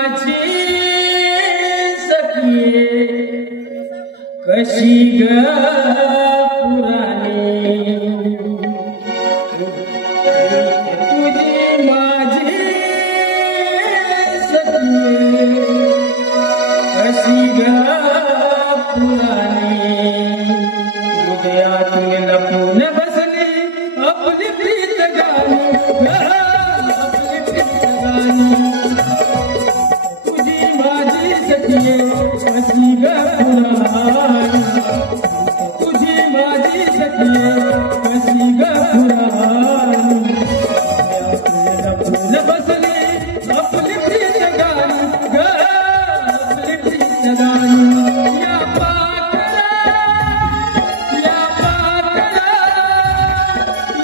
माझी सखी कशी ग पुराणी तुझी माझी सखी कशी ग पुराणी उदयातून लपून बसली आपली प्रीत गाणी आपली प्रीत गाणी तुझी माझी सखी कशी ग पुराणी तुझी माझी सखी कशी ग पुराणी लपून बसली आपली प्रीत गाणी आपली प्रीत गाणी या पाकळा या पाकळा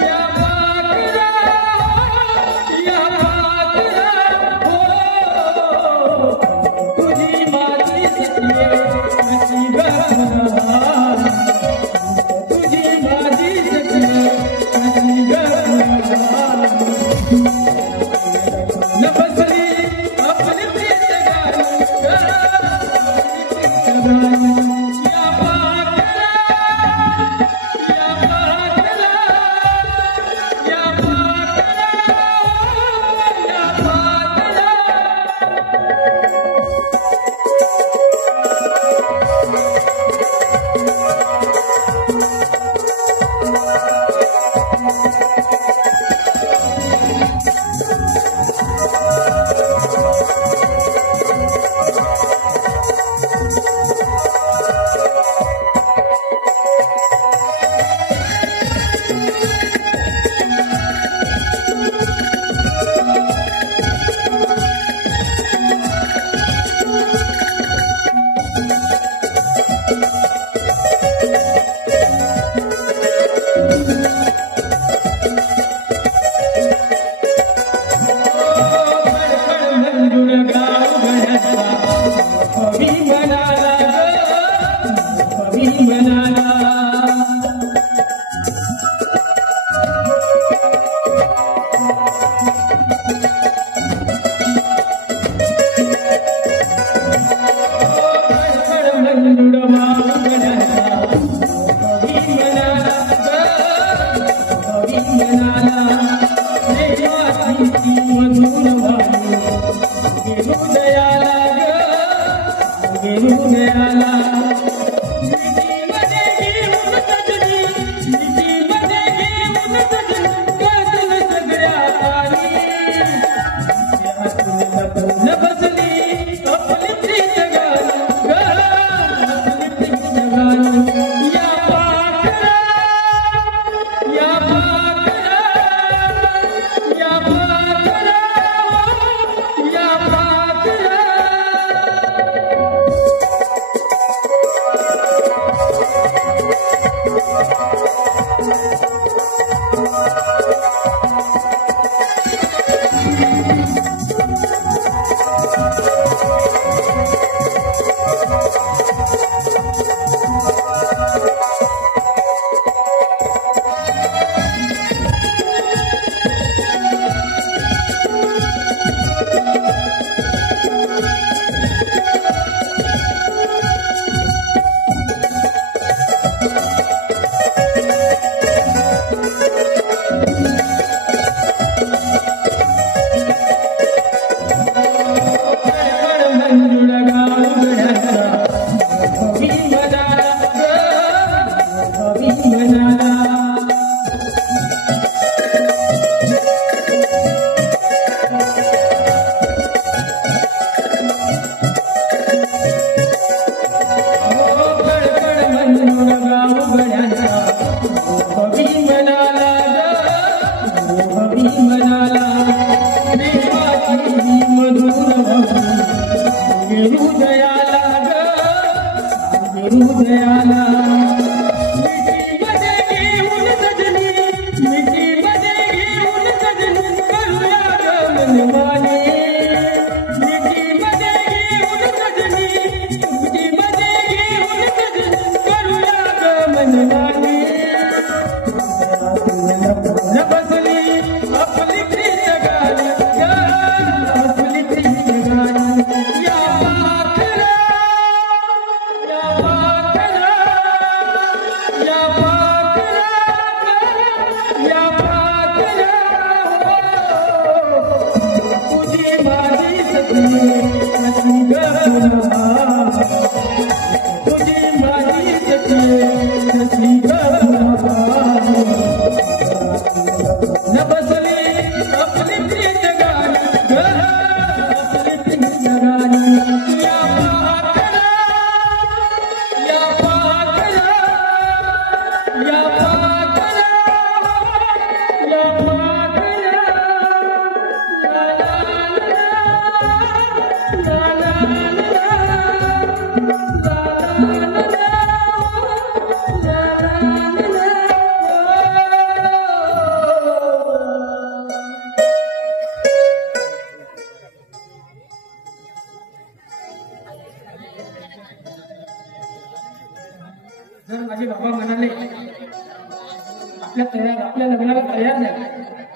या पाकळा या पाकळा हो तुझी माझी सखी कशी ग पुराणी तुझी माझी सखी कशी ग पुराणी न बसली आपली प्रीत गाणी आपली प्रीत गाणी या पाकळा या पाकळा या पाकळा या पाकळा कवी म्हणाला कवी म्हणाला जर माझे बाबा म्हणाले आपल्या लग्नाला तयार झाले